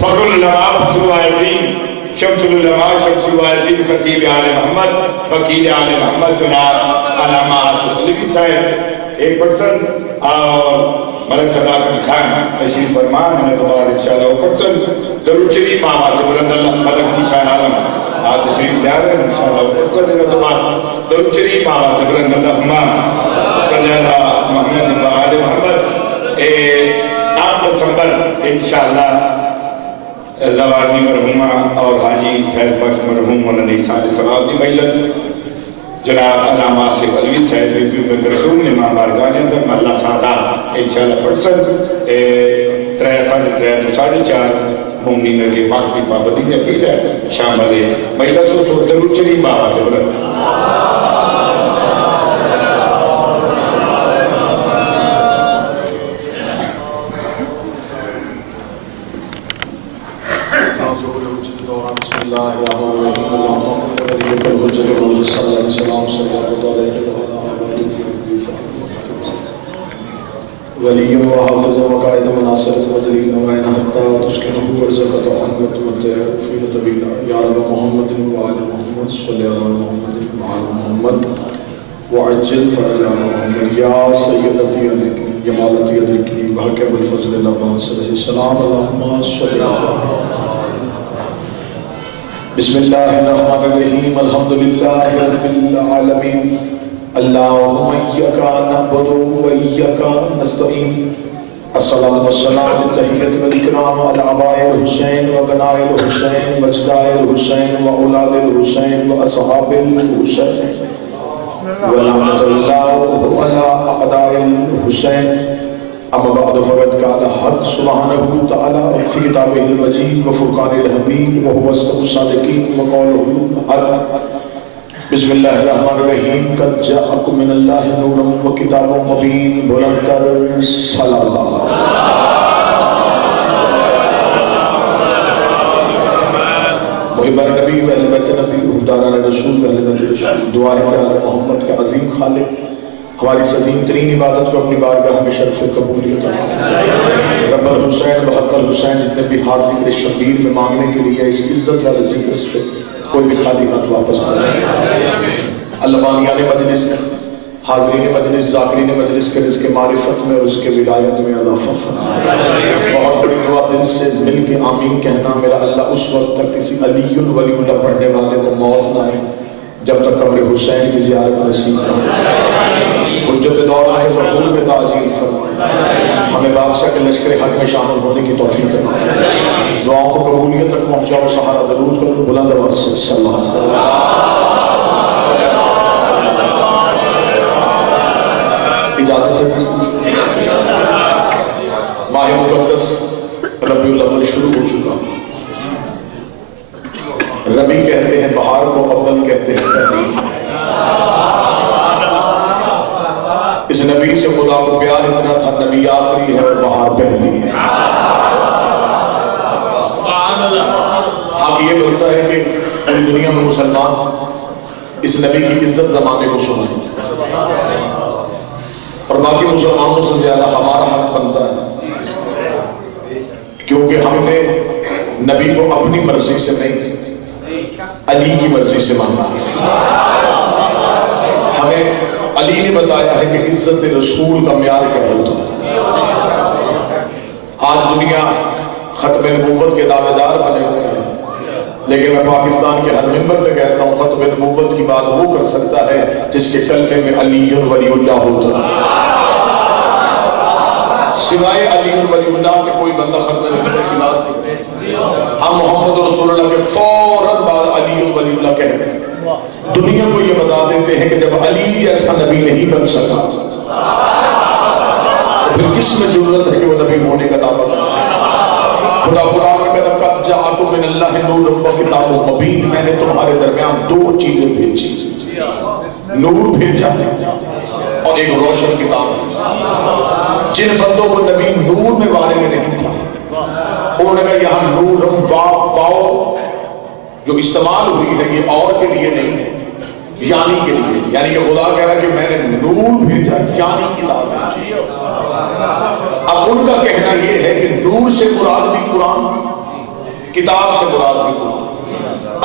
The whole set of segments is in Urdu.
فخر العلماء فخر الواعظین، شمس العلماء شمس الواعظین، خطیب آل محمد، وکیل آل محمد جناب علامہ آصف علوی صاحب 1% اور ملک صداقت خان تشریف فرمان ہمیں تبار انشاءاللہ 1% درود شریف آواز بلند اللہ ملک نشان عالم تشریف لے آ رہے ہیں انشاءاللہ 1% ہمیں تبار درود شریف آواز بلند اللہم صلی اللہ محمد و آل محمد 8 دسمبر انشاءاللہ زوانی مرحومہ اور حاجی فیض بخش مرحوم مولانا عیسیٰ ثواب کی مجلس جناب علامہ آصف علوی صاحب رسول امام بارگاہ نے اندر اللہ سازا انشاءاللہ 3 3:30 4 مومنین کے پاک کی پابندی نے اپیل ہے شامل مجلس و سور درود شریف بابا سے بلند ولی و حافظ و قائد و ناصر و ذلیل و غین حتی تسکنہ ورزقت و حمد متع فیہ طویلہ یا رب محمد و آل محمد صلی اللہ محمد و آل محمد وعجل فرج آل محمد یا سیدتی ادرکنی یمالتی ادرکنی بحکم الفضل العباس علیہ السلام اللہم صلی اللہ بسم اللہ الرحمن الرحیم الحمدللہ رب العالمین اللہم ایکا نعبد و ایکا نستعین الصلاة والسلام التحیت والاکرام علی آباء الحسین و بناء الحسین و اجداء الحسین و اولاد الحسین و اصحاب الحسین ولعنت اللہ علی اعداء الحسین اما بعد فقد قال حق سبحانہ تعالی فی کتابہ المجید و فرقان الحمید و هو اصدق الصادقین و قولہ الحق بسم اللہ الرحمن الرحیم قد جاءکم من اللہ نور و کتاب مبین بلندتر صلوات محبان نبی و اہل بیت نبی حکمداران رسول و اہل بیت رسول دعائیں کہ آل محمد کا عظیم خالق ہماری عظیم ترین عبادت کو اپنی بارگاہ میں شرف قبولیت عطا فرمائے رب الحسین بحق الحسین جتنے بھی ہاتھ ذکر شبیر میں مانگنے کے لیے اس عزت والے ذکر سے کوئی بھی خالی ہاتھ واپس آ جائے اللہ بانیان مجلس حاضرین مجلس ذاکرین مجلس کے رزق معرفت میں اور اس کے ولایت میں اضافہ فرمائے بہت بڑی دعا دل سے مل کے آمین کہنا میرا اللہ اس وقت تک کسی علی ولی اللہ پڑھنے والے کو موت نہ آئے جب تک قبر حسین کی زیارت نصیب فرمائے حجت دورہ کے ظہور میں تاجیل فرمائے ہمیں بادشاہ کے لشکر حق میں شامل ہونے کی توفیق فرمائے دعاؤں کو قبولیت تک پہنچاؤ سہارا درود کرو بلند آواز سے صلی اللہ علیہ وسلم اجازت ہے ماہ مقدس ربیع الاول شروع ہو چکا ربی کہتے ہیں بہار کو اول کہتے ہیں پہلی اس نبی سے خدا کو پیار اتنا تھا نبی آخری ہے اور بہار پہلی ہے حق یہ بولتا ہے کہ پوری دنیا میں مسلمان اس نبی کی عزت زمانے کو سنیں اور باقی مسلمانوں سے زیادہ ہمارا حق بنتا ہے کیونکہ ہم نے نبی کو اپنی مرضی سے نہیں علی کی مرضی سے ماننا ہمیں علی نے بتایا ہے کہ عزت رسول کا معیار کیا ہوتا ہے آج دنیا ختم نبوت کے دعوے دار بنے ہوئے ہیں لیکن میں پاکستان کے ہر ممبر پہ کہتا ہوں ختم نبوت کی بات وہ کر سکتا ہے جس کے کلمے میں علی ولی اللہ ہوتا ہے سوائے علی ولی اللہ کے کوئی بندہ ختم نبوت کی بات نہیں ہم محمد رسول اللہ کے فوراً بعد علی ولی اللہ کہتے ہیں دنیا کو یہ بتا دیتے ہیں کہ جب علی جیسا نبی نہیں بن سکا تو پھر کس میں ضرورت ہے کہ وہ نبی ہونے کا دعویٰ کرے خدا قرآن میں کہتا قد جاءکم من اللہ نور و کتاب مبین میں نے تمہارے درمیان 2 چیزیں بھیجی نور بھیجا اور ایک روشن کتاب جن بندوں کو نبی نور میں بارے میں نہیں تھا انہوں نے کہا یہاں نور واو جو استعمال ہوئی ہے یہ اور کے لیے نہیں ہے یعنی کے لیے یعنی کہ خدا کہہ رہا ہے کہ میں نے نور بھیجا یعنی کتاب بھیجی اب ان کا کہنا یہ ہے کہ نور سے مراد بھی قرآن کتاب سے مراد بھی قرآن.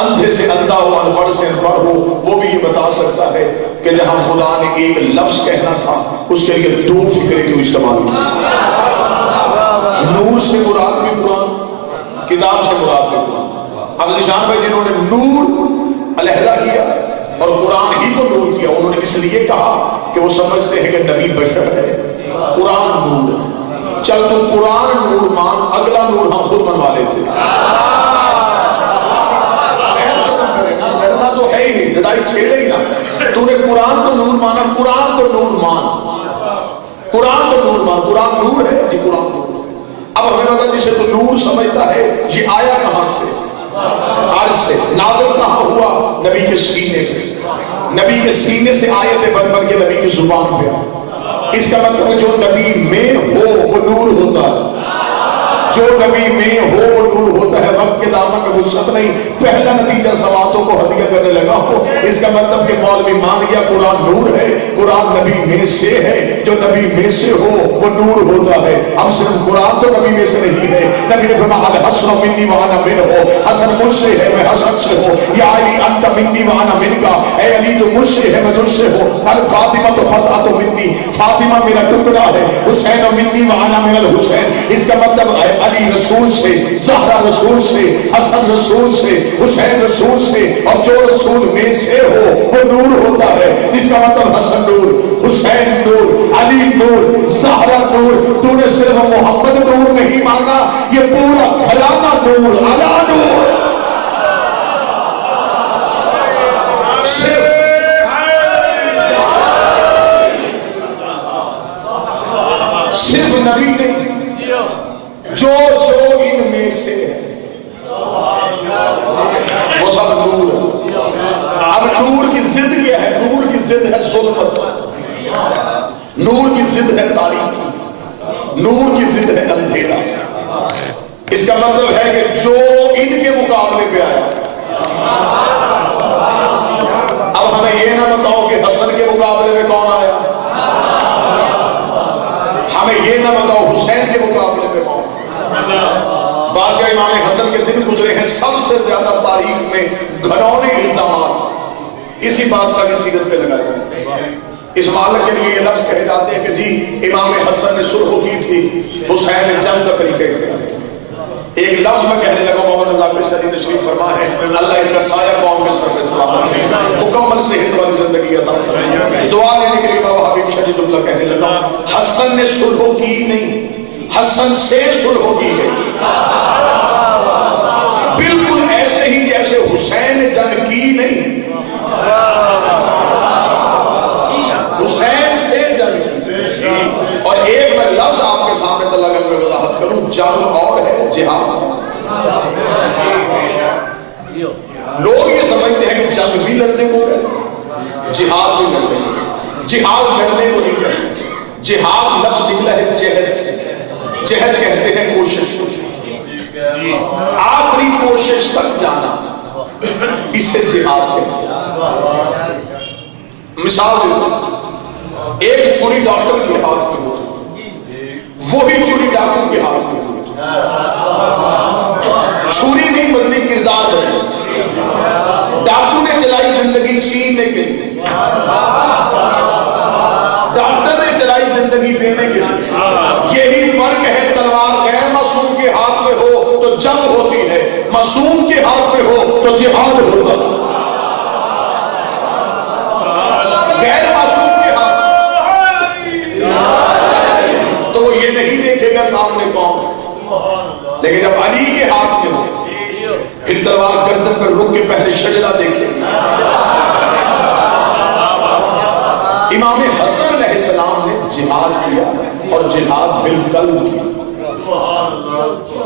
اندھے سے اندھا ہو، ان پڑھ سے ان پڑھ ہو، وہ بھی یہ بتا سکتا ہے کہ جہاں خدا نے ایک لفظ کہنا تھا اس کے لیے 2 فکریں کیوں استعمال کی. نور سے مراد بھی قرآن، کتاب سے مراد بھی قرآن. اب نشان بھائی جنہوں نے نور علیحدہ کیا اور قرآن ہی کو نور کیا، انہوں نے اس لیے کہا کہ وہ سمجھتے ہیں کہ نبی بشر ہے، قرآن نور ہے. چل تو قرآن نور مان، اگلا نور ہم خود منوا لیتے. تو ہے ہی نہیں، لڑائی چھیڑے ہی نہ. تو نے قرآن کو نور مانا، قرآن کو نور مان، قرآن کو نور مان. قرآن نور ہے جی، قرآن نور. اب ہمیں پتا جسے تو نور سمجھتا ہے یہ آیا کہاں سے؟ عرش سے. نازل کہاں ہوا؟ نبی کے سینے سے. نبی کے سینے سے آیتیں بن بن کے نبی کی زبان پہ. اس کا مطلب ہے جو نبی میں ہو وہ نور ہوتا ہے، جو نبی میں ہو وہ نور ہوتا ہے. وقت کے دامن میں وسعت نہیں. پہلا نتیجہ سواتوں کو ہدیہ کرنے لگا ہو، اس کا مطلب کہ مولوی مان گیا قرآن نور ہے، قرآن نبی میں سے ہے. جو نبی میں سے ہو وہ نور ہوتا ہے. اب صرف قرآن تو نبی میں سے نہیں ہے. نبی نے فرمایا الحسن منی وانا منہ، حسن مجھ سے ہے میں حسن سے ہوں. یا علی انت منی وانا منکا، اے علی تو مجھ سے ہے میں تجھ سے ہوں. الفاطمہ تو فضا تو منی، فاطمہ میرا ٹکڑا ہے. حسین منی وانا من الحسین. اس کا مطلب ہے علی رسول سے، زہرا رسول سے، حسن رسول سے، حسین رسول سے. اور جو رسول میں سے ہو وہ نور ہوتا ہے. جس کا مطلب حسن نور، حسین نور، علی نور، زہرا نور. تو نے صرف محمد نور نہیں مانا، یہ پورا گھرانہ نور، اعلیٰ نور. صرف نبی نہیں، جو ان میں سے ہے وہ سب نور ہے. اب نور کی ضد کیا ہے؟ نور کی ضد ہے ظلمت، نور کی ضد ہے تاریکی، نور کی ضد ہے اندھیرا. اس کا مطلب ہے کہ جو ان کے مقابلے پہ آیا. اب ہمیں یہ نہ بتاؤ کہ حسن کے مقابلے میں کون آیا، ہمیں یہ نہ بتاؤ حسین کے مقابلے میں کون. بادشاہ امام حسن کے دن گزرے ہیں، سب سے زیادہ تاریخ میں گھنونے الزامات اسی بادشاہ کی سیرت پہ لگائے گئے. اس مالک کے لیے یہ لفظ کہے جاتے ہیں کہ جی امام حسن نے سلح کی تھی، حسین نے جنگ کا طریقہ اختیار کیا. ایک لفظ میں کہنے لگا، محمد رضا پہ شدید تشریف فرما ہے، اللہ ان کا سایہ قوم کے سر پہ سلامت ہے، مکمل صحت والی زندگی عطا فرمائے. دعا لینے کے لیے بابا حبیب شاہ جی جملہ کہنے لگا، حسن نے سلح کی نہیں، حسن سے سلح کی گئی. بالکل ایسے ہی جیسے حسین نے جنگ کی نہیں، حسین سے جنگ کی. اور ایک میں لفظ آپ کے سامنے تلقن میں وضاحت کروں، جنگ اور ہے جہاد. لوگ یہ سمجھتے ہیں کہ جنگ بھی لڑنے کو ہے، جہاد بھی لڑنے کو. جہاد لڑنے کو نہیں کہتے. جہاد لفظ نکلا ہے جہد سے. جہد کہتے ہیں کوشش، آخری کوشش تک جانا، اسے جہاد کہتے ہیں. مثال دیکھو، ایک چھری ڈاکٹر کے ہاتھ میں ہوتی، وہی چھری ڈاکٹر کے ہاتھ میں ہوتی. چھری نہیں بدلی، کردار بدلی. ڈاکٹر نے چلائی زندگی چھیننے کے لیے، ڈاکٹر نے چلائی زندگی دینے کے لیے. یہی فرق ہے. تلوار غیر معصوم کے ہاتھ میں ہو تو جنگ ہوتی ہے، معصوم کے ہاتھ میں ہو تو جہاد ہوتا ہے. غیر معصوم کے ہاتھ تو وہ یہ نہیں دیکھے گا سامنے کون، لیکن جب علی کے ہاتھ میں ہو پھر تلوار گردن پر رک کے پہلے شجرہ دیکھے. امام حسن علیہ السلام نے جہاد کیا اور جہاد بالقلب کیا.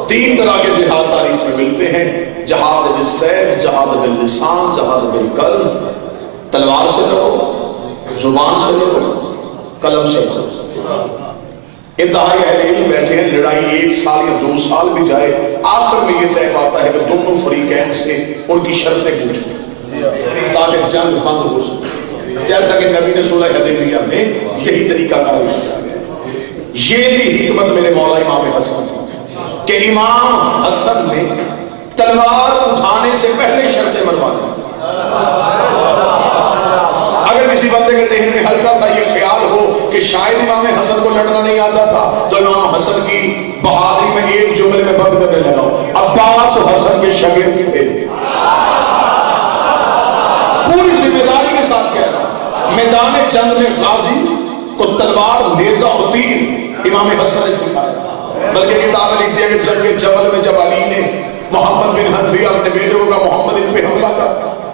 3 طرح کے جہاد تاریخ میں ملتے ہیں، جہاد بالسیف، جہاد باللسان، جہاد بالقلب. تلوار سے لڑو، زبان سے لڑو، قلم سے لڑو. انتہائی اہل علم بیٹھے ہیں، لڑائی 1 سال یا 2 سال بھی جائے، آخر میں یہ طے پاتا ہے کہ دونوں فریقین سے ان کی شرطیں پوچھیں تاکہ جنگ بند ہو سکے. جیسا کہ نبی نے صلح حدیبیہ میں یہی طریقہ کار کیا. یہ بھی حکمت میرے مولا امام حسن کہ امام حسن نے تلوار اٹھانے سے پہلے شرطیں منوا دیں۔ اگر کسی بندے کے ذہن میں ہلکا سا یہ خیال ہو کہ شاید امام حسن کو لڑنا نہیں آتا تھا، تو امام حسن کی بہادری میں ایک جملے میں بند کرنے لگا ہوں، عباس حسن کے شاگرد تھے۔ پوری ذمہ داری کے ساتھ کہہ رہا ہوں، میدان جنگ میں غازی کو تلوار، نیزہ اور تیر امام حسن نے سکھایا۔ بلکہ کتاب میں لکھ دیا کہ جنگ جبل میں جب علی نے محمد بن حنفیہ اپنے بیٹے کو کہا محمد ان پہ حملہ کر،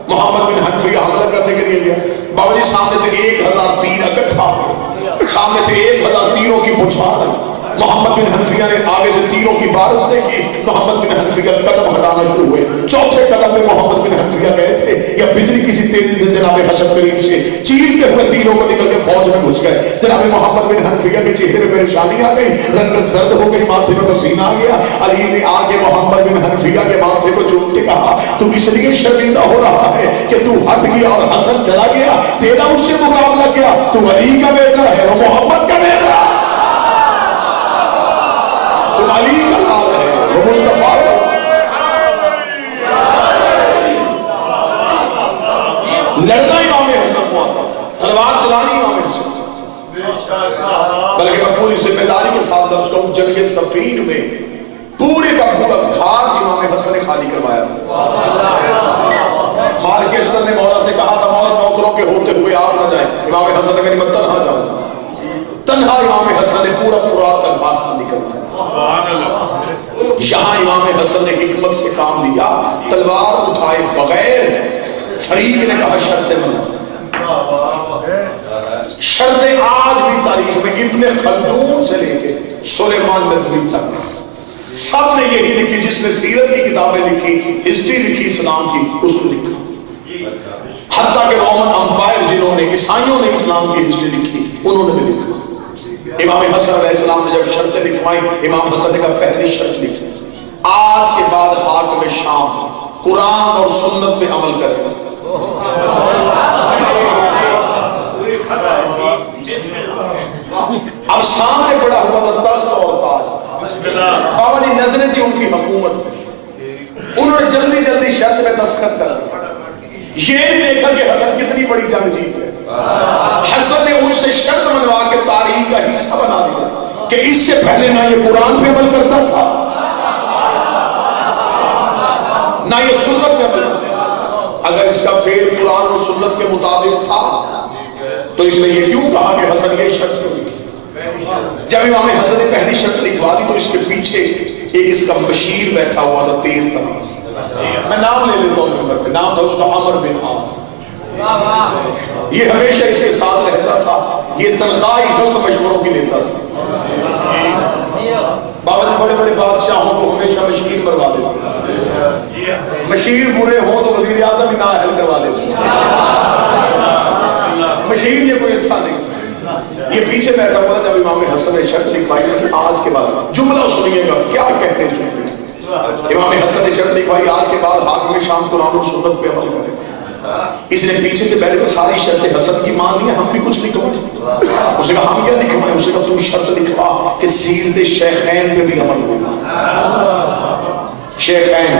محمد بن حنفیہ حملہ کرنے کے لیے گیا، بابا جی سامنے سے 1000 تیر اکٹھا ہوئے، سامنے سے 1000 تیروں کی بچھاڑ ہے۔ محمد بن حنفیہ نے آگے سے تیروں کی بارش دیکھی، محمد بن حنفیہ قدم ہٹانا شروع ہوئے۔ چوتھے قدم پہ محمد بن حنفیہ گئے تھے، یا بجلی کسی تیزی سے جناب حشم کریم سے چیرتے ہوئے تیروں کو نکل کے فوج میں گھس گئے۔ جناب محمد بن حنفیہ کے چہرے میں پریشانی آ گئی، رنگت زرد ہو گئی، ماتھے میں پسینہ آ گیا۔ علی نے آ کے محمد بن حنفیہ کے ماتھے کو چوم کے کہا تو اس لیے شرمندہ ہو رہا ہے کہ تو ہٹ گیا اور حسن چلا گیا، تیرا اس سے مقابلہ کیا، تو علی کا بیٹا ہے، وہ محمد کا بیٹا ہے، تم علی کا لال ہے، وہ مصطفیٰ کا۔ لڑنا امام حسن کو آتا تھا، تلوار چلانی امام حسن، بلکہ میں پوری ذمہ داری کے ساتھ درج کروں، جنگ صفین میں پورے کا پورا گھاٹ امام حسن نے خالی کروایا تھا۔ مارکیسٹر نے مولا سے کہا تھا مولا نوکروں کے ہوتے ہوئے آپ نہ جائیں، امام حسن نے کہا میں تنہا جاؤں، تنہا امام حسن نے پورا فرات کا گھاٹ خالی کروایا۔ یہاں امام حسن نے حکمت سے کام لیا، تلوار اٹھائے بغیر فریق نے کہا شرطیں منوا۔ شرطیں آج بھی تاریخ میں ابن خلدون سے لے کے سلیمان ندوی تک سب نے یہی لکھی، جس نے سیرت کی کتابیں لکھی، ہسٹری لکھی اسلام کی، اس نے لکھا۔ حتیٰ کہ رومن امپائر جنہوں نے، عیسائیوں نے اسلام کی ہسٹری لکھی، انہوں نے بھی لکھا۔ امام حسن علیہ السلام نے جب شرطیں لکھوائی، امام حسن نے کہا پہلی شرط لکھی، آج کے بعد حاکم شام قرآن اور سنت پہ عمل کرے۔ اب سامنے پڑا ہوا تھا تخت اور تاج، بابا جی نظریں تھی ان کی حکومت میں، انہوں نے جلدی جلدی شرط میں دستخط کر دیا، یہ نہیں دیکھا کہ حسن کتنی بڑی جنگ جیت ہے۔ حسن نے اس سے شرط منوا کے تاریخ کا حصہ بنا دیا کہ اس سے پہلے نہ یہ قرآن پہ عمل کرتا تھا نہ یہ سنت پہ عمل کرتا تھا۔ اگر اس کا فعل قرآن اور سنت کے مطابق تھا تو اس نے یہ کیوں کہا کہ حسن یہ شرط کیوں لکھی؟ جب امام حسن نے پہلی شرط لکھوا دی تو اس کے پیچھے ایک اس کا بشیر بیٹھا ہوا تھا تیز تر، میں نام لے لیتا ہوں نمبر پہ، نام تھا اس کا عمر بن عاص۔ یہ ہمیشہ اس کے ساتھ رہتا تھا، یہ تنخواہ خود مشوروں کی لیتا تھا۔ بابا جی بڑے بڑے بادشاہوں کو ہمیشہ مشیر مروا دیتے، مشیر برے ہوں تو وزیر اعظم ہی نااہل کروا دیتے، مشیر یہ کوئی اچھا نہیں۔ یہ پیچھے بیٹھا ہوا تھا، جب امام حسن نے شرط لکھوائی نا کہ آج کے بعد جملہ سنیے گا کیا کہتے ہیں۔ امام حسن نے شرط لکھوائی آج کے بعد حاکم شام قرآن اور سنت پہ عمل کرے۔ اس نے پیچھے سے بیٹھ کر ساری شرطیں حسن کی مان لی، ہم بھی کچھ لکھوائیں۔ اس نے کہا ہم کیا لکھوائیں؟ اس نے کہا تو شرط لکھوا کہ سیرت شیخین پہ بھی عمل ہوگا۔ شیخین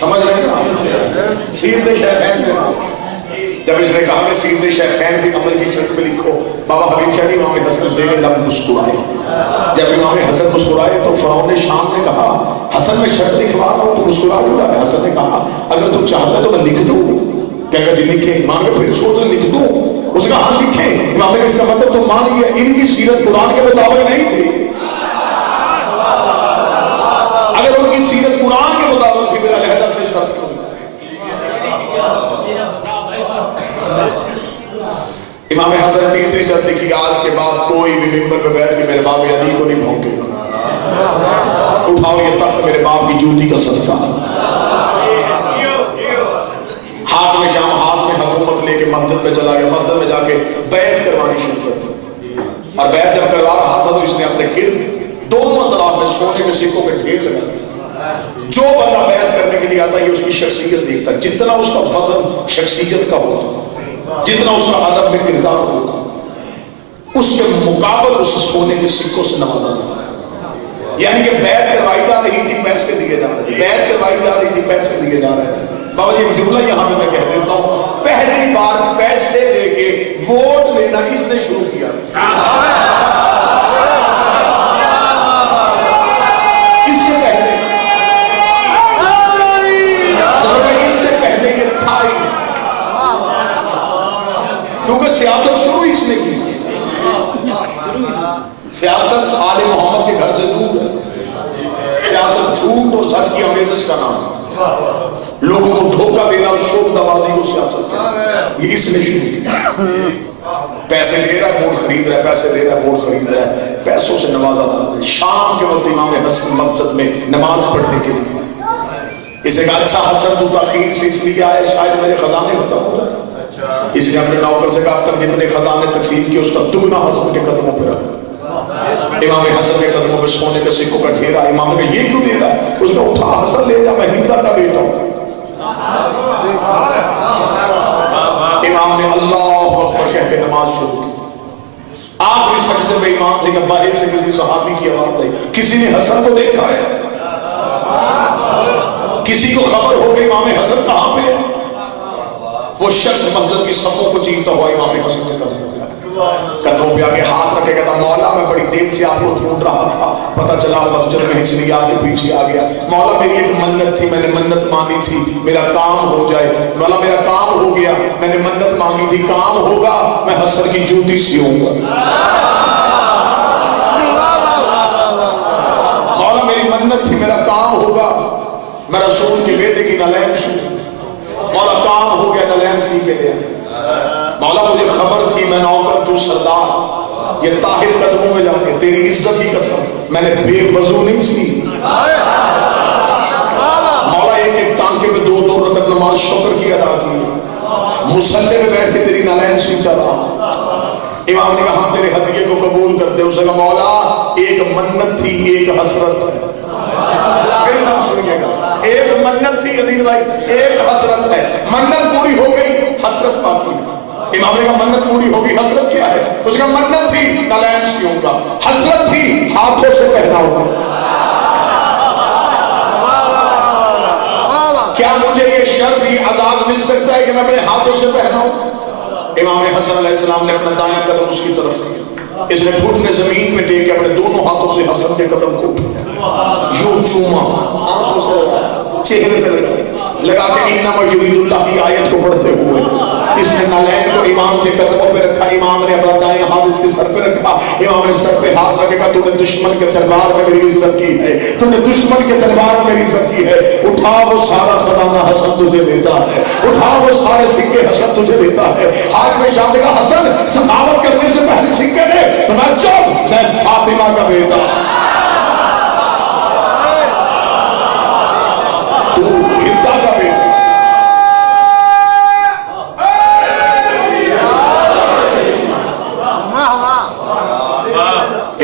سمجھ رہے ہیں نا، سیرت شیخین پہ۔ جب اس نے کہا کہ سیرت شیخین پہ عمل کی شرط پہ لکھو، بابا حبیب شاہ امام حسن زیر لب مسکرائے۔ جب امام حسن مسکرائے تو فرعون شام نے کہا حسن میں شرط لکھوا دو، تو مسکرا کیوں رہا ہے؟ حسن نے کہا اگر تو چاہتا ہے تو میں لکھ دوں۔ کہا جی لکھیں، امام نے پھر سوچ لکھ دوں؟ اس نے کہا ہاں لکھیں۔ امام نے کہا اس کا مطلب تو مان گیا ان کی سیرت قرآن کے مطابق نہیں تھی، اگر ان کی سیرت قرآن کے مطابق تھی میرا علیحدہ سے شرط کیوں؟ امام حسن تیسری شرط لکھی آج کے بعد کوئی بھی ممبر پہ بیٹھ کے میرے باپ علی کو نہیں بھونکے گا، اٹھاؤ یہ تخت میرے باپ کی جوتی کا صدقہ۔ ہاتھ میں شام ہاتھ میں حکومت لے کے مسجد میں چلا گیا، مسجد میں جا کے بیعت کروانی شروع کر دی، اور بیعت جب کروا رہا تھا تو اس نے اپنے گرد دونوں طرف میں سونے کے سکوں پہ ڈھیر لگا۔ جو بندہ بیعت کرنے کے لیے آتا ہے یہ اس کی شخصیت دیکھتا ہے، جتنا اس کا وزن شخصیت کا ہوتا، جتنا اس کا ادب میں کردار ہوگا، اس کے مقابل اس سونے کے سکوں سے نوازا جاتا ہے۔ یعنی کہ بیعت کروائی جا رہی تھی، پیسے دیے بابا جی ایک جملہ یہاں پہ میں کہہ دیتا ہوں، پہلی بار پیسے دے کے ووٹ لینا اس نے شروع کیا، اس سے پہلے اس سے پہلے یہ تھا ہی نہیں، کیونکہ سیاست شروع اس نے کی، سیاست آل محمد کے گھر سے دور ہے، سیاست جھوٹ اور سچ کی آمیزش کا نام ہے، لوگوں کو دھوکہ دینا اور شوق دوازی کو سیاست کرنا، یہ اس نے شروع کیا۔ پیسے دے رہا ہے ووٹ خرید رہا ہے، پیسے دے رہا ہے ووٹ خرید رہا ہے، پیسوں سے نوازا تھا۔ شام کے وقت امام حسن مسجد میں نماز پڑھنے کے لیے، اسے کہا اچھا حسن تو تاخیر سے اس لیے آئے شاید میرے خزانے ختم ہو رہے ہیں، اس نے اپنے نوکر سے کہا تک جتنے خزانے تقسیم کیے اس کا دگنا حسن کے قدموں پہ رکھا۔ امام حسن کے قدموں پہ سونے کے سکوں کا ڈھیرا، امام نے کہا یہ کیوں دے رہا ہے؟ اس نے اٹھا حسن لے جا، میں ہندا کا بیٹا ہوں۔ امام نے اللہ اکبر کہہ کے نماز شروع کی، آخری سجدے میں امام سے کہ باہر سے کسی صحابی کی آواز آئی، کسی نے حسن کو دیکھا ہے؟ کسی کو خبر ہو گئی امام حسن کہاں پہ ہے؟ وہ شخص مسجد کی صفوں کو چیرتا ہوا امام حسن کے قدموں پہ آگے ہاتھ رکھے گا، مولا میں بڑی دیر سے آپ کو ڈھونڈ رہا تھا، پتہ چلا مسجد میں اس لیے آپ کے پیچھے آ گیا، مولا میری ایک منت تھی، میں نے منت مانی تھی میرا کام ہو جائے، مولا میرا کام ہو گیا، میں نے منت مانگی تھی کام ہوگا، میں حسن کی جوتی سیوں گا، مولا میری منت تھی میرا کام ہوگا، میں رسول کے بیٹے کی نالین سیوں، مولا کام ہو گیا نالین سی کے لیا، مولا مجھے خبر تھی میں نوکر تو سردار، یہ طاہر قدموں میں جانے تیری عزت ہی قسم میں نے بے وضو نہیں سی، مولا ایک ایک ٹانکے میں دو دو رکعت نماز شکر کی ادا کی، مصلی میں بیٹھ کے تیری نالین سیتا تھا۔ امام نے کہا ہم تیرے ہدیے کو قبول کرتے ہیں، اس نے کہا مولا ایک منت تھی ایک حسرت ہے، ایک منت تھی عدیل بھائی ایک حسرت ہے، منت پوری ہو گئی حسرت باقی ہے۔ امام نے کہا منت پوری ہوگی حسرت کیا ہے؟ اس کا منت تھی نالین سیوں گا، حسرت تھی ہاتھوں سے پہناؤں گا، کیا مجھے یہ شرف یہ اعزاز مل سکتا ہے کہ میں اپنے ہاتھوں سے پہناؤں؟ امام حسن علیہ السلام نے اپنا دائیں قدم اس کی طرف کیا، اس نے گھٹنے زمین میں ٹیک کے اپنے دونوں ہاتھوں سے حسن کے قدم کو یوں چوما، آنکھوں سے چہرے پہ لگا کے انما یرید اللہ کی آیت کو پڑھتے ہوئے اس نے نالین کو امام کے قدموں پہ رکھا، امام نے اپنا دائیں ہاتھ اس کے سر پہ رکھا، امام نے سر پہ ہاتھ رکھے کہا تو نے دشمن کے دربار میں میری عزت کی ہے، تو نے دشمن کے دربار میں میری عزت کی ہے، اٹھا وہ سارا خزانہ حسن تجھے دیتا ہے، اٹھا وہ سارے سکے حسن تجھے دیتا ہے۔ آج میں شاہ کا حسن سخاوت کرنے سے پہلے سکے دے تو میں چپ میں فاطمہ کا بیٹا، تو ہندا کا بیٹا،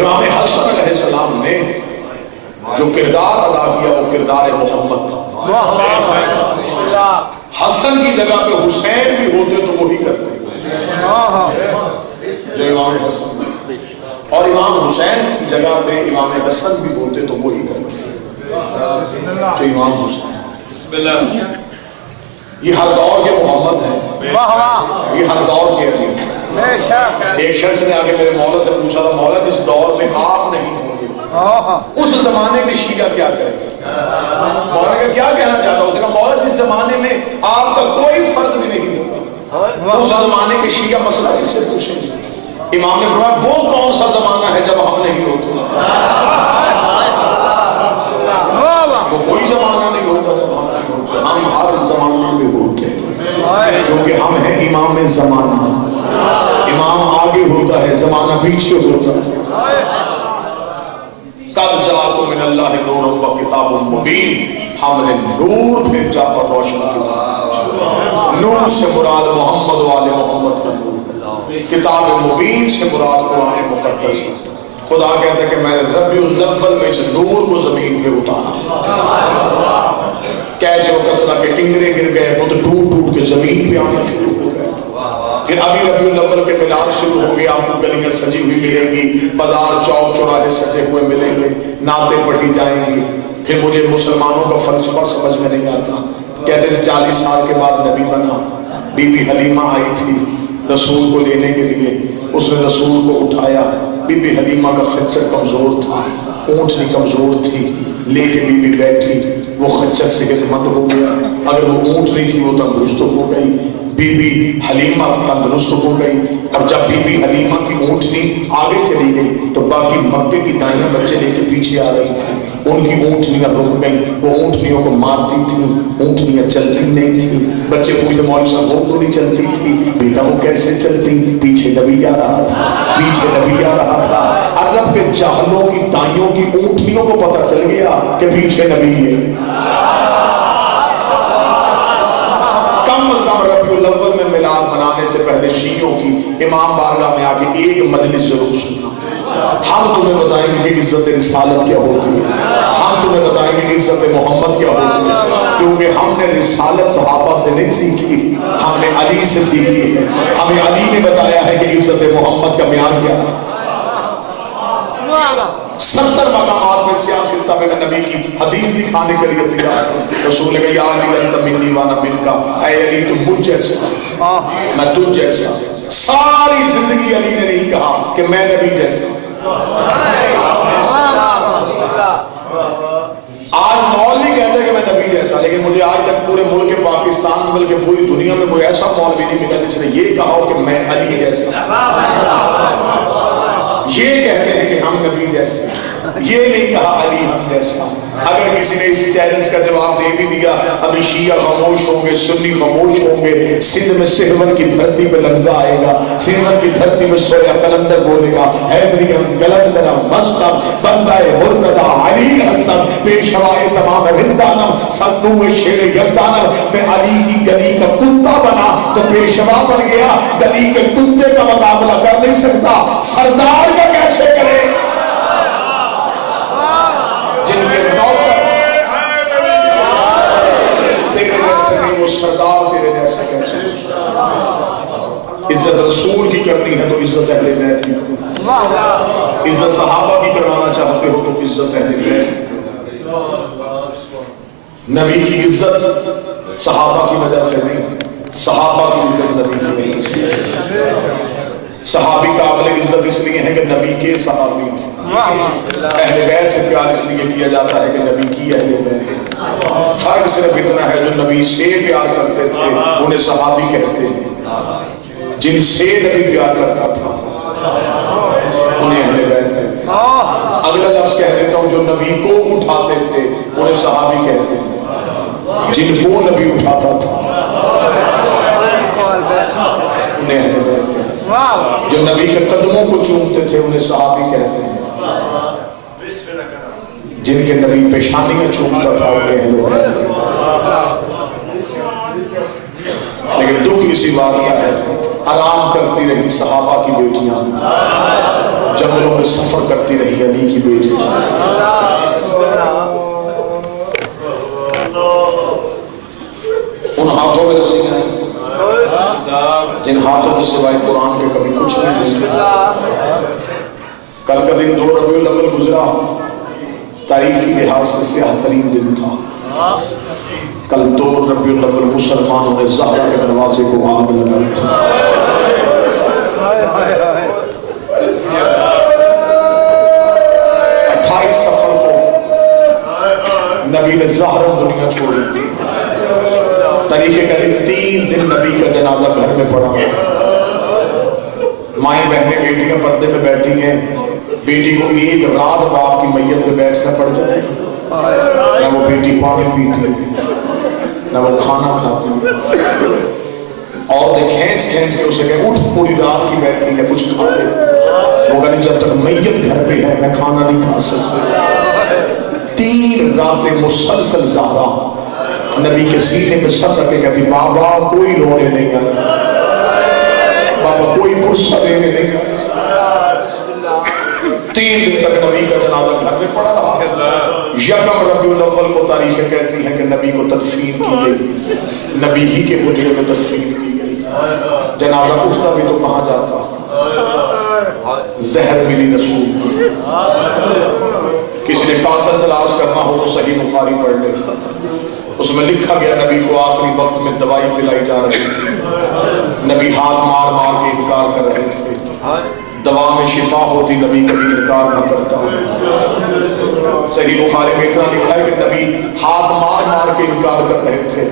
امام حسن علیہ السلام نے جو کردار ادا کیا وہ کردار محمد تھا۔ حسن کی جگہ پہ حسین بھی ہوتے تو وہی کرتے جو امام حسن، اور امام حسین کی جگہ پہ امام حسن بھی ہوتے تو وہی کرتے جو امام حسین۔ یہ ہر دور کے محمد ہیں، یہ ہر دور کے علی ہیں۔ ایک شخص نے آگے میرے مولا سے پوچھا تھا مولا جس دور میں آپ نہیں ہوں گے اس زمانے کے شیعہ کیا کہیں گے؟ مولا کا کیا کہنا چاہتا ہے؟ اس نے کہا مولا جس زمانے میں آپ کا کوئی فرد بھی نہیں ہوگا اس زمانے کے شیعہ مسئلہ اس سے پوچھیں گے۔ امام نے فرمایا وہ کون سا زمانہ ہے جب ہم نہیں ہوتے؟ وہ کوئی زمانہ نہیں ہوگا جب ہم نہیں ہوتے، ہم ہر زمانے میں ہوتے ہیں کیونکہ ہم ہیں امام زمانہ، امام آگے ہوتا ہے زمانہ پیچھے ہوتا ہے۔ قد جاءکم من اللہ نور و کتاب مبین، ہم نے نور بھیجا پر روشن کتاب، نور سے مراد محمد و آل محمد کا نور، کتاب مبین سے مراد قرآن مقدس۔ خدا کہتا ہے کہ میں نے ربیع الاول میں اس نور کو زمین پہ اتارا، کیسے و کسرا کے ٹنگرے گر گئے، بت ٹوٹ ٹوٹ کے زمین پہ آنا شروع ہو گئے۔ پھر ابھی ربیع الاول کے میلاد شروع ہو گیا، آپ کو گلیاں سجی ہوئی ملیں گی، بازار چوک چوراہے سجے ہوئے ملیں گے، نعتیں پڑھی جائیں گی۔ پھر مجھے مسلمانوں کا فلسفہ سمجھ میں نہیں آتا، کہتے تھے 40 سال کے بعد نبی بنا. بی بی حلیمہ آئی تھی رسول کو لینے کے لیے, اس نے رسول کو اٹھایا. بی بی حلیمہ کا خچر کمزور تھا, اونٹنی کمزور تھی, لے کے بی بی بیٹھی, وہ خچر صحت مند ہو گیا. اگر وہ اونٹنی تھی وہ تندرست ہو گئی, بی بی حلیمہ تندرست ہو گئی. اب جب بی بی حلیمہ کی اونٹنی آگے چلی گئی تو باقی مکے کی دائیاں بچے لے کے پیچھے آ رہی تھی, ان کی اونٹنیاں رک گئیں, وہ اونٹنیوں کو مارتی تھی, اونٹنیاں چلتی نہیں تھی. بچے پوچھتے مولوی صاحب وہ کیوں نہیں چلتی تھی؟ بیٹا وہ کیسے چلتی؟ پیچھے نبی آ رہا تھا, پیچھے نبی آ رہا تھا. عرب کے جاہلوں کی دائیوں کی اونٹنیوں کو پتہ چل گیا کہ پیچھے نبی ہے. کم از کم ربیع الاول میں میلاد منانے سے پہلے شیعوں کی امام بارگاہ میں آ کے ایک مجلس ضرور سننا. ہم تمہیں بتائیں گے کہ عزت رسالت کیا ہوتی ہے, ہم تمہیں بتائیں گے کہ عزت محمد کیا ہوتی ہے, کیونکہ ہم نے رسالت صحابہ سے نہیں سیکھی, ہم نے علی سے سیکھی ہے. ہمیں علی نے بتایا ہے کہ عزت محمد کا معیار کیا ہے. 70 مقامات میں سیاسی طبع میں نبی کی حدیث دکھانے کے لیے تیار ہے. رسول نے کہا یا علی انت منی وانا منکا, اے علی تم مجھ جیسا میں تجھ جیسا. ساری زندگی علی نے نہیں کہا کہ میں نبی جیسا. آج مولوی کہتے ہیں کہ میں نبی جیسا, لیکن مجھے آج تک پورے ملک پاکستان میں بلکہ پوری دنیا میں کوئی ایسا مولوی نہیں ملا جس نے یہ کہا ہو کہ میں علی جیسا. یہ کہتے ہیں کہ ہم نبی جیسے, یہ نہیں کہا علی ہم جیسا. اگر کسی نے اس چیلنج کا جواب دے بھی دیا, ابھی شیعہ خاموش ہوں گے, سنی خاموش ہوں گے. سندھ میں سہون کی دھرتی پہ لفظہ آئے گا, سہون کی دھرتی میں سویا قلندر بولے گا, حیدریم قلندرم مستم بندہ مرتضی علی ہستم پیشوائے تمام رندانم سنتو شیر یزدانم. میں علی کی گلی کا کتا بنا تو پیشوا بن گیا, گلی کے کتے کا مقابلہ کر نہیں سکتا, سردار کا کیسے کرے. جن کے نوکر تیرے جیسے نہیں, وہ سردار تیرے جیسے کیسے. عزت رسول کی کرنی ہے تو عزت اہل بیت کی کرو, عزت صحابہ کی کروانا چاہتے ہو تو عزت اہل بیت کی کرو. نبی کی عزت صحابہ کی وجہ سے نہیں, صحابہ کی عزت نبی کی وجہ سے. صحابی قابل عزت اس لیے ہے کہ نبی کے صحابی ہیں. اہل بیت سے پیار اس لیے کیا جاتا ہے کہ نبی کی اہل بیت ہے. فرق صرف اتنا ہے, جو نبی سے پیار کرتے تھے انہیں صحابی کہتے ہیں, جن سے نبی پیار کرتا تھا انہیں اہل بیت کہتے ہیں. اگلا لفظ کہہ دیتا ہوں, جو نبی کو اٹھاتے تھے انہیں صحابی کہتے ہیں, جن کو نبی اٹھاتا تھا انہیں اہل بیت کہتے ہیں. جو نبی کے قدموں کو چومتے تھے انہیں صحابی کہتے ہیں, جن کے نبی پیشانیاں چومتا تھا انہیں اہل بیت کہتے ہیں. لیکن دکھ اسی بات کا ہے, آرام کرتی رہی صحابہ کی بیٹیاں, جنگلوں میں سفر کرتی رہی علی کی بیٹیاں. ان ہاتھوں میں رسی ہے جن ہاتھوں میں سوائے قرآن کے کبھی کچھ نہیں. کل کا دن 2 ربیع الاول گزرا, تاریخی لحاظ سے سیاہ ترین دن تھا. کل 2 ربیع الاول مسلمانوں نے زہرا کے دروازے کو آگ لگائی تھی. سفر کو نبی نے ظاہر دنیا چھوڑ دی. طریقے کا 3 دن نبی کا جنازہ گھر میں پڑا. مائیں بہنیں بیٹیاں پردے میں بیٹھی ہیں, بیٹی کو ایک رات باپ کی میت پہ بیٹھنا پڑ جائے, نہ وہ بیٹی پانی پیتی نہ وہ کھانا کھاتی. عورتیں کھینچ کھینچ کے اسے کہیں اٹھ, پوری رات کی بیٹھی ہے کچھ کھا لے. وہ کہتے جب تک میت گھر پہ ہے میں کھانا نہیں کھا سکتا. 3 راتیں مسلسل زہرا نبی کے سینے پہ سر رکھ کے کہتی بابا کوئی رونے نہیں آیا, بابا کوئی پرسہ دینے نہیں آیا. 3 دن تک نبی کا جنازہ گھر میں پڑا رہا. 1 ربیع الاول کو تاریخیں کہتی ہیں کہ نبی کو تدفین کی گئی, نبی ہی کے حجرے میں تدفین کی گئی. جنازہ اٹھتا بھی تو کہاں جاتا, زہر ملی رسول. کسی نے قاتل تلاش کرنا ہو تو صحیح بخاری پڑھ لے, اس میں لکھا گیا نبی کو آخری وقت میں دوائی پلائی جا رہی تھی، نبی ہاتھ مار مار کے انکار کر رہے تھے، دوا میں شفا ہوتی نبی کبھی انکار نہ کرتا۔ صحیح بخاری میں اتنا لکھا ہے کہ نبی ہاتھ مار مار کے انکار کر رہے تھے۔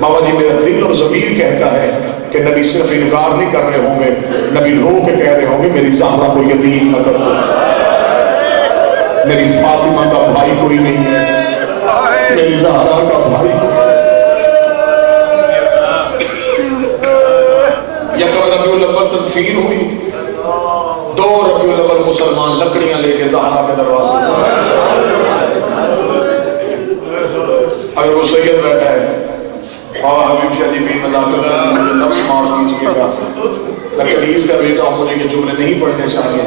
بابا جی میرا دل اور ضمیر کہتا ہے کہ نبی صرف انکار نہیں کر رہے ہوں گے، نبی رو کے کہہ رہے ہوں گے میری زہرا کو یتیم نہ کر دو، میری فاطمہ کا بھائی کوئی نہیں ہے، میری زہرا کا بھائی کوئی نہیں۔ یکم ربیع الاول تدفین ہوئی، 2 ربیع الاول مسلمان لکڑیاں لے کے زہرا کے دروازے، اگر وہ سید بیٹھا ہے حبیب شاہ جی بھی نظام سے مجھے لفظ معاف کیجیے گا، میں کنیز کا بیٹا ہوں، مجھے یہ جملے نہیں پڑھنے چاہیے،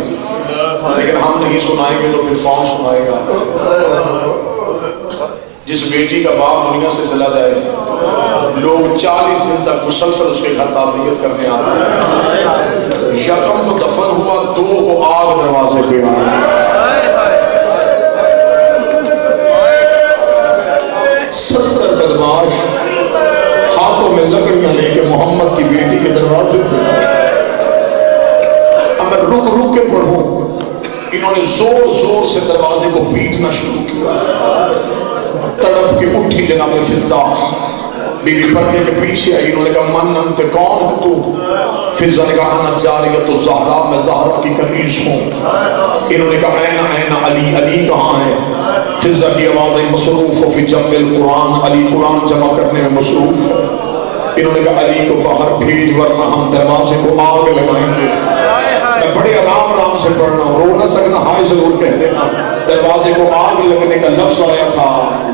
لیکن ہم نہیں سنائیں گے تو پھر کون سنائے گا؟ جس بیٹی کا باپ دنیا سے چلا جائے لوگ 40 دن تک مسلسل اس کے گھر تعزیت کرنے آتے ہیں، یکم کو دفن ہوا، 2 کو آگ دروازے پہ آئی، 70 بدماش ہاتھوں میں لکڑیاں لے کے محمد کی بیٹی کے دروازے پہ آئے۔ اب میں رک رک کے پڑھوں، انہوں نے زور زور سے دروازے کو پیٹنا شروع کیا، تڑپ کے اٹھی جناب فضا، بی بی پردے کے پیچھے آئی، انہوں نے کہا من انت، کون ہے تو؟ فضا نے کہا انا جاریۃ الزہرا، میں زہرا کی کنیز ہوں۔ انہوں نے کہا این این علی، علی کہاں ہے؟ فضا کی آواز آئی مصروف فی جمع القرآن، علی قرآن جمع کرنے میں مصروف ہے۔ انہوں نے کہا علی کو باہر بھیج ورنہ ہم دروازے کو آگ لگائیں گے۔ میں بڑے آرام سے پڑھ رہا ہوں، رو نہ سکنا ہائے ضرور کہہ دینا۔ دروازے کو آگ لگنے کا لفظ آیا تھا،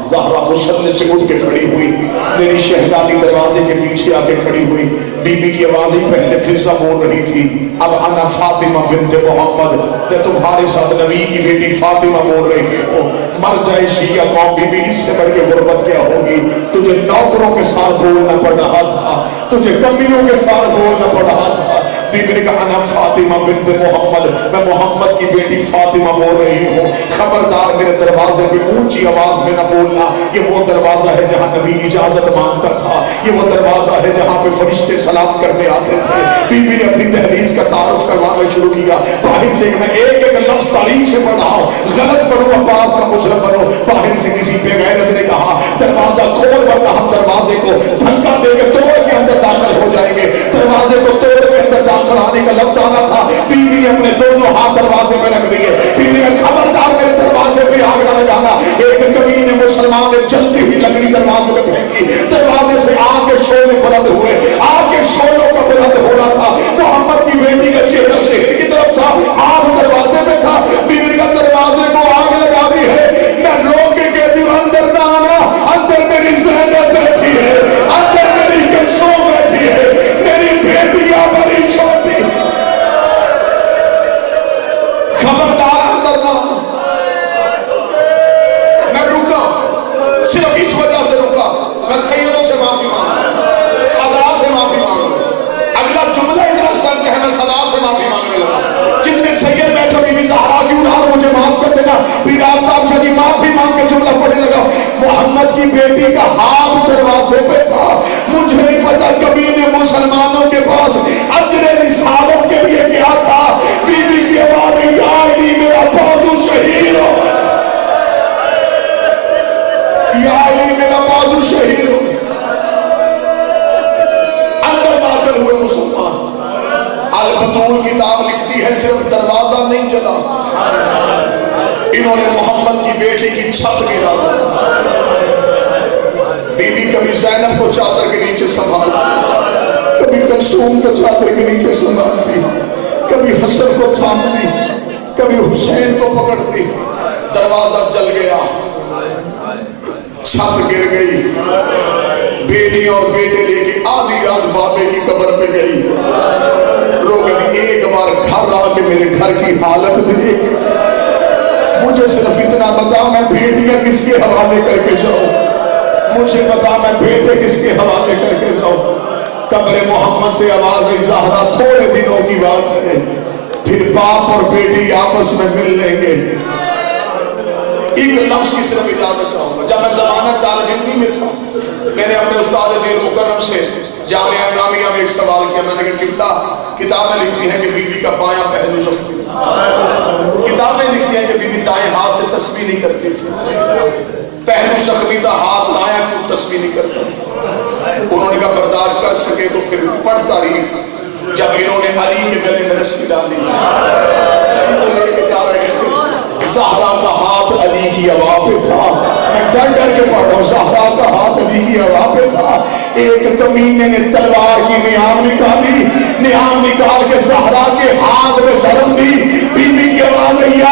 زہرا مسلح سے اٹھ کے کھڑی ہوئی، میری شہزادی دروازے کے پیچھے آ کے کھڑی ہوئی، بی بی کی آواز ہی پہلے فضا بول رہی تھی، اب انا فاطمہ بنت محمد، میں تمہارے ساتھ نبی کی بیٹی فاطمہ بول رہی ہوں، مر جائے شیعہ قوم، بی بی اس سے بڑھ کے غربت کیا ہوگی؟ تجھے نوکروں کے ساتھ بولنا پڑ رہا تھا، تجھے کمیوں کے ساتھ بولنا پڑ رہا تھا۔ بی بی نے کہا انا فاطمہ بنت محمد، میں محمد کی بیٹی فاطمہ بول رہی ہوں، خبردار میرے دروازے پہ اونچی آواز میں نہ بولنا، یہ وہ دروازہ ہے جہاں نبی اجازت مانگتا تھا، یہ وہ دروازہ ہے جہاں پہ فرشتے سلام کرنے آتے تھے۔ بی بی نے اپنی دہلیز کا تعارف کروانا شروع کیا، باہر سے میں ایک ایک لفظ تاریخ سے پڑھ رہا ہوں، غلط پڑھوں عباس کا مجرم بنو۔ باہر سے کسی بے غیرت نے کہا دروازہ کھول ورنہ ہم دروازے کو دھکا دے کے توڑ کے اندر داخل ہو جائیں گے۔ دروازے کو توڑ کے اندر داخل آنے کا لفظ آنا تھا، بی بی نے اپنے دونوں ہاتھ دروازے میں رکھ دیے، بی بی نے خبردار میرے دروازے پہ آگ نہ لگانا۔ ایک کمین مسلمان نے جلتی ہوئی لکڑی دروازے میں پھینکی، دروازے سے آگ کے شعلے بلند ہوئے، آگ کے شعلوں کا بلند ہونا تھا، محمد کی بیٹی کا چہرہ شہر کی طرف تھا، آگ دروازے میں تھا، بی بی کا دروازے کو آگ لگا دی ہے۔ میں رو کے کہتی ہوں اندر نہ آنا، اندر میری زینب بیٹھی ہے، اندر میری کلثوم بیٹھی ہے، میری بیٹیاں بڑی چھوٹی، خبردار اندر نہ آنا۔ میں رکا، صرف اس وجہ سے رکا، میں سیدوں سے معافی مانگا، صدا سے معافی مانگا۔ اگلا جملہ اتنا سخت ہے، میں صدا سے معافی مانگنے لگا۔ جتنے سید بیٹھو بی بی زہرا کی اولاد مجھے معاف کر دینا، پیر آفتاب شاہ جی معافی مانگ کے جملہ پڑھنے لگا۔ محمد کی بیٹی کا ہاتھ دروازے پہ تھا، مجھے نہیں پتا کبھی نے مسلمانوں کے پاس اجر رسالت کے لیے کیا تھا۔ بی بی کی آواز ہے یا علی میرا بازو شہید ہو، یا علی میرا بازو شہید ہو۔ اندر داخل ہوئے مسلمان۔ البتول کتاب لکھتی ہے صرف دروازہ نہیں جلا، انہوں نے محمد کی بیٹی کی چھت گرا دی۔ بی بی کبھی زینب کو چادر کے نیچے سنبھالتی، کبھی کلثوم کو چادر کے نیچے سنبھالتی، کبھی حسن کو تھامتی، کبھی حسین کو پکڑتی۔ دروازہ جل گیا، چھت گر گئی، بیٹی اور بیٹے لے کے آدھی رات بابے کی قبر پہ گئی، رو گئی ایک بار گھر آ کے میرے گھر کی حالت دیکھ، مجھے صرف اتنا بتا میں بیٹیاں کس کے حوالے کر کے جاؤں، مجھے بتا میں بیٹے کس کے حوالے کر کے جاؤں۔ قبر محمد سے آواز آئی زہرا تھوڑے دنوں کی بات ہے، پھر باپ اور بیٹی آپس میں مل لیں گے۔ ایک لفظ کی صرف اجازت چاہوں گا، جب میں زمانہ طالب علمی میں تھا ایک سوال کیا، میں نے کہا قبلہ کتابیں لکھتی ہیں کہ بی بی کا بایاں پہلو زخمی تھا، کتابیں لکھتی ہیں کہ بی بی دائیں ہاتھ سے تسبیح نہیں کرتی تھی، پہلو زخمی تھا، ہاتھ دائیں کیوں تسبیح نہیں کرتا تھا؟ انہوں نے کہا برداشت کر سکے تو پھر پڑھ تاریخ، جب انہوں نے علی کے گلے میں رسی ڈالی، علی کو لے کے جا رہے تھے، زہرا کا ہاتھ علی کی ہوا پہ تھا، میں ڈر ڈر کے پڑھ رہا ہوں، زہرا کا ہاتھ علی کی ہوا پہ تھا، ایک کمینے نے تلوار کی نیام نکالی، نیام نکال کے زہرا کے ہاتھ میں ضرب دی، بی بی کی آواز ہے یا